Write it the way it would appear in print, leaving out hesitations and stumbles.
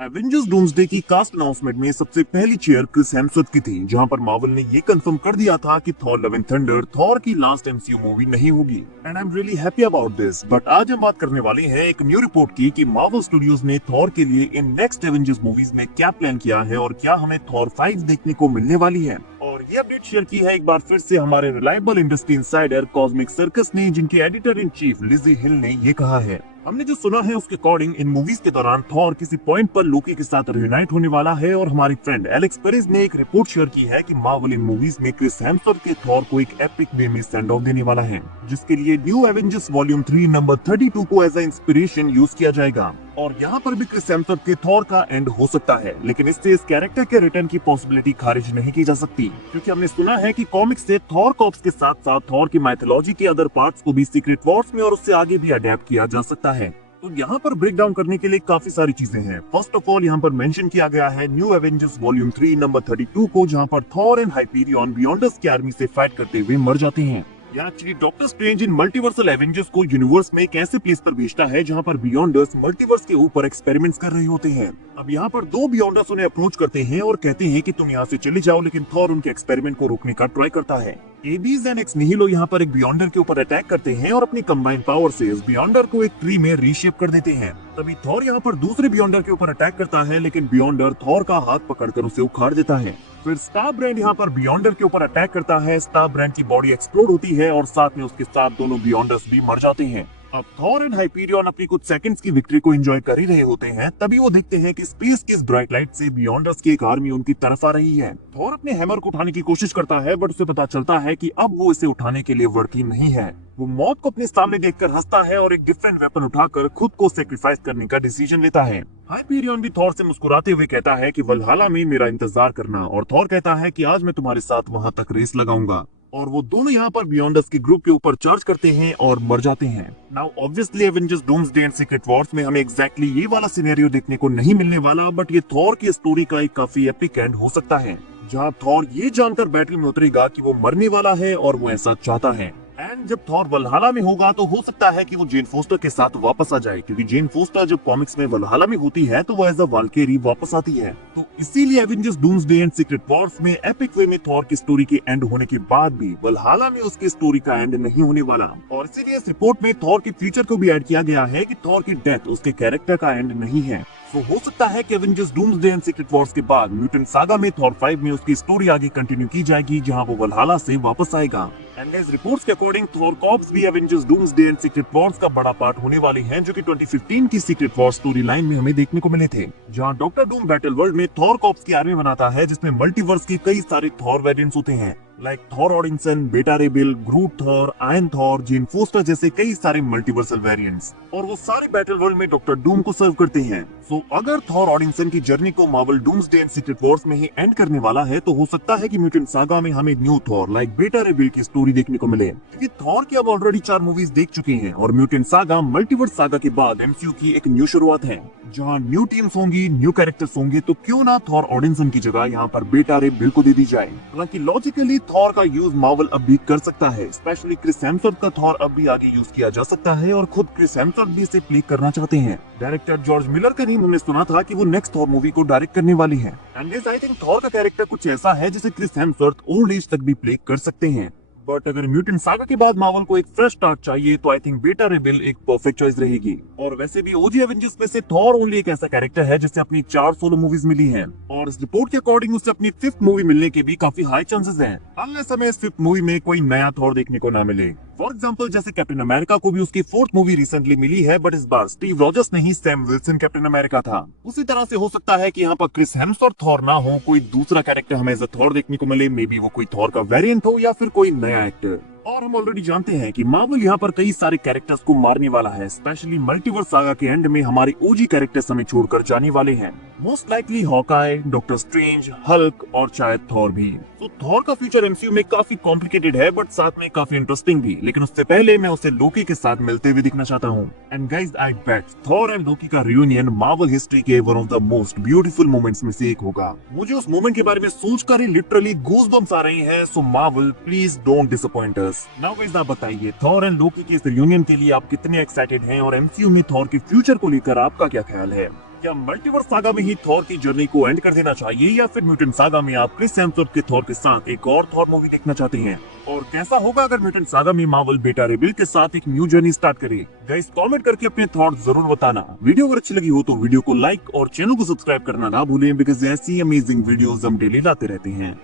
Avengers doomsday की cast announcement में सबसे पहली चेयर क्रिस हेम्सवर्थ की थी, जहां पर मार्वल ने ये कंफर्म कर दिया था कि Thor love and thunder Thor की लास्ट एमसीयू मूवी नहीं होगी। And I am really happy about this. But आज हम बात करने वाले हैं एक न्यू रिपोर्ट की कि मार्वल स्टूडियोज ने थॉर के लिए इन नेक्स्ट एवेंजर्स मूवीज में क्या प्लान किया है और क्या हमें थॉर 5 देखने को मिलने वाली है। और ये अपडेट शेयर की है एक बार फिर से हमारे reliable industry insider cosmic circus ने, जिनके एडिटर इन चीफ लिजी हिल ने ये कहा है। हमने जो सुना है उसके अकॉर्डिंग इन मूवीज के दौरान थॉर किसी पॉइंट पर लोकी के साथ रियूनाइट होने वाला है और हमारी फ्रेंड एलेक्स पेरेज ने एक रिपोर्ट शेयर की है कि मार्वल इन मूवीज में क्रिस हेम्सवर्थ के थॉर को एक एपिक वे में सेंड ऑफ देने वाला है, जिसके लिए न्यू एवेंजर्स वॉल्यूम 3 नंबर 32 को एज ए इंस्पिरेशन यूज किया जाएगा। और यहाँ पर भी क्रिस हेम्सवर्थ के थॉर का एंड हो सकता है, लेकिन इससे इस कैरेक्टर के रिटर्न की पॉसिबिलिटी खारिज नहीं की जा सकती, क्योंकि हमने सुना है कि कॉमिक्स से थॉर कॉप्स के साथ साथ थॉर की माइथोलॉजी के अदर पार्ट्स को भी सीक्रेट वॉर्स में और उससे आगे भी अडेप्ट किया जा सकता है। तो यहाँ पर ब्रेक डाउन करने के लिए काफी सारी चीजें हैं। फर्स्ट ऑफ ऑल यहाँ पर मेंशन किया गया है न्यू एवेंजर्स वॉल्यूम 3 नंबर 32 को, जहाँ पर थॉर एंड हाइपीरियन बियॉन्डर्स की आर्मी से फाइट करते हुए मर जाते हैं। यहाँ एक्चुअली डॉक्टर स्ट्रेंज इन मल्टीवर्सल एवेंजर्स को यूनिवर्स में एक ऐसे प्लेस पर भेजता है जहाँ पर बियॉन्डर्स मल्टीवर्स के ऊपर एक्सपेरिमेंट्स कर रहे होते हैं। अब यहाँ पर दो बियॉन्डर्स उन्हें अप्रोच करते हैं और कहते हैं कि तुम यहाँ से चले जाओ, लेकिन थॉर उनके एक्सपेरिमेंट को रोकने का ट्राई करता है। एबीज एंड एक्स निहिलो यहाँ पर एक बियॉन्डर के ऊपर अटैक करते हैं और अपनी कंबाइंड पावर से इस बियॉन्डर को एक ट्री में रीशेप कर देते हैं। तभी थॉर यहाँ पर दूसरे बियॉन्डर के ऊपर अटैक करता है, लेकिन बियॉन्डर थॉर का हाथ पकड़कर उसे उखाड़ देता है। फिर स्टार ब्रांड यहाँ पर बियॉन्डर के ऊपर अटैक करता है। स्टार ब्रांड की बॉडी एक्सप्लोड होती है और साथ में उसके साथ दोनों बियॉन्डर्स भी मर जाते हैं। अब थॉर एंड हाइपीरियन अपनी कुछ सेकंड्स की विक्ट्री को एंजॉय कर ही रहे होते हैं, तभी वो देखते हैं कि स्पेस की इस ब्राइट लाइट से बियॉन्डर्स की एक आर्मी उनकी तरफ आ रही है। थॉर अपने हैमर को उठाने की कोशिश करता है, बट उसे पता चलता है कि अब वो इसे उठाने के लिए वर्दी नहीं है। वो मौत को अपने सामने देखकर हंसता है और एक डिफरेंट वेपन उठाकर खुद को सेक्रीफाइस करने का डिसीजन लेता है। हाइपीरियन भी थॉर से मुस्कुराते हुए कहता है कि वल्हला में मेरा इंतजार करना, और थॉर कहता है कि आज मैं तुम्हारे साथ वहां तक रेस लगाऊंगा। और वो दोनों यहाँ पर बियॉन्डर्स के ग्रुप के ऊपर चार्ज करते हैं और मर जाते हैं। Now obviously Avengers doomsday and secret Wars में हमें एग्जैक्टली ये वाला सिनेरियो देखने को नहीं मिलने वाला, बट ये थॉर की स्टोरी का एक काफी एपिक एंड हो सकता है, जहाँ थॉर ये जानकर बैटल में उतरेगा कि वो मरने वाला है और वो ऐसा चाहता है। एंड जब थॉर वल्हला में होगा तो हो सकता है कि वो जेन फोस्टर के साथ वापस आ जाए, क्योंकि जेन फोस्टर जब कॉमिक्स में वल्हला में होती है तो वो एज अ वाल्केरी वापस आती है। तो इसीलिए Avengers doomsday and secret Wars में एपिक वे में थॉर की स्टोरी के एंड होने के बाद भी वल्हला में उसकी स्टोरी का एंड नहीं होने वाला। और इसीलिए इस रिपोर्ट में थॉर के फ्यूचर को भी ऐड किया गया है कि थॉर की डेथ उसके कैरेक्टर का एंड नहीं है। तो हो सकता है कि Avengers doomsday and secret Wars के बाद म्यूटेंट सागा में थॉर 5 में उसकी स्टोरी आगे कंटिन्यू की जाएगी, जहां वो वल्हला से वापस आएगा। एंड इस रिपोर्ट्स के अकॉर्डिंग थॉर कॉर्प्स भी Avengers doomsday and secret Wars का बड़ा पार्ट होने वाले हैं, जो कि 2015 की सीक्रेट वॉर स्टोरी लाइन में हमें देखने को मिले थे, जहां डॉक्टर डूम बैटल वर्ल्ड में थॉर कॉर्प्स की आर्मी बनाता है, जिसमें मल्टीवर्स के कई सारे थॉर वेरिएंट्स होते हैं, like Thor Odinson, Beta Ray Bill, Groot Thor, Iron Thor, Jane Foster जैसे कई सारे मल्टीवर्सल वेरिएंट्स, और वो सारे बैटल वर्ल्ड में डॉक्टर डूम को सर्व करते हैं। सो अगर थॉर ऑडिंसन की जर्नी को Marvel doomsday and secret Wars में ही एंड करने वाला है, तो हो सकता है कि म्यूटेंट सागा में हमें न्यू थॉर लाइक बेटा रेबिल की स्टोरी देखने को मिले, क्योंकि थॉर की अब ऑलरेडी 4 मूवीज देख चुके हैं और म्यूटेंट सागा मल्टीवर्स सागा के बाद एमसीयू की एक न्यू शुरुआत है, जहां न्यू टीम्स होंगी, न्यू कैरेक्टर्स होंगे। तो क्यों ना थॉर ऑडिंसन की जगह यहाँ पर बेटा रेबिल को दे दी जाए। हालांकि लॉजिकली थॉर का यूज मार्वल अब भी कर सकता है, स्पेशली क्रिस हेम्सवर्थ का थॉर अब भी आगे यूज किया जा सकता है, और खुद क्रिस हेम्सवर्थ भी इसे प्ले करना चाहते हैं। डायरेक्टर जॉर्ज मिलर का नेम हमने सुना था कि वो नेक्स्ट थॉर मूवी को डायरेक्ट करने वाली है। एंड आई थिंक थॉर का कैरेक्टर कुछ ऐसा है जिसे क्रिस हेम्सवर्थ ओल्ड एज तक भी प्ले कर सकते हैं। बट अगर म्यूटेंट सागा के बाद मार्वल को एक फ्रेश स्टार्ट चाहिए, तो आई थिंक बेटा रेबिल एक परफेक्ट चॉइस रहेगी। और वैसे भी ओजी एवेंजर्स में से थॉर ओनली एक ऐसा कैरेक्टर है जिसे अपनी 4 सोलो मूवीज मिली हैं, और इस रिपोर्ट के अकॉर्डिंग उसे अपनी 5th मूवी मिलने के भी काफी हाई चांसेस हैं, अनलेस हमें इस 5th मूवी में कोई नया थॉर देखने को ना मिले। फॉर एग्जाम्पल जैसे कैप्टन अमेरिका को भी उसकी 4th मूवी रिसेंटली मिली है, बट इस बार स्टीव रॉजर्स नहीं सैम विल्सन कैप्टन अमेरिका था। उसी तरह से हो सकता है कि यहाँ पर क्रिस हेम्सवर्थ थॉर ना हो, कोई दूसरा कैरेक्टर हमें एज अ थॉर देखने को मिले, मे बी वो कोई थॉर का वेरिएंट हो या फिर कोई नया एक्टर। और हम ऑलरेडी जानते हैं कि मार्वल यहाँ पर कई सारे कैरेक्टर्स को मारने वाला है, स्पेशली मल्टीवर्स सागा के एंड में हमारे ओजी कैरेक्टर्स हमें छोड़कर जाने वाले हैं, most likely Hawkeye, doctor strange, Hulk और शायद थॉर भी। तो थॉर का फ्यूचर एमसीयू में काफी कॉम्प्लिकेटेड है, बट साथ में काफी इंटरेस्टिंग भी। लेकिन उससे पहले मैं उसे लोकी के साथ मिलते हुए दिखना चाहता हूँ। And guys I bet Thor and Loki का रियूनियन मार्वल हिस्ट्री के one of the most beautiful moments में से एक होगा। मुझे उस मोमेंट के बारे में सोचकर ही लिटरली गूज़बम्प्स आ रही हैं। So Marvel please don't disappoint us. Now guys आप बताइए थॉर एंड लोकी के इस रियूनियन के लिए आप कितने एक्साइटेड हैं, और एमसीयू में थॉर के फ्यूचर को लेकर आपका क्या ख्याल है। क्या मल्टीवर्स सागा में ही थॉर की जर्नी को एंड कर देना चाहिए या फिर म्यूटेंट सागा में आप क्रिस हेम्सवर्थ के थॉर के साथ एक और थॉर मूवी देखना चाहते हैं? और कैसा होगा अगर म्यूटेंट सागा में मार्वल बेटा रेबिल के साथ एक न्यू जर्नी स्टार्ट करे? गाइस कमेंट करके अपने थॉट्स जरूर बताना। वीडियो अगर अच्छी लगी हो तो वीडियो को लाइक और चैनल को सब्सक्राइब करना ना भूलें, बिकॉज ऐसी अमेजिंग वीडियोस हम डेली लाते रहते हैं।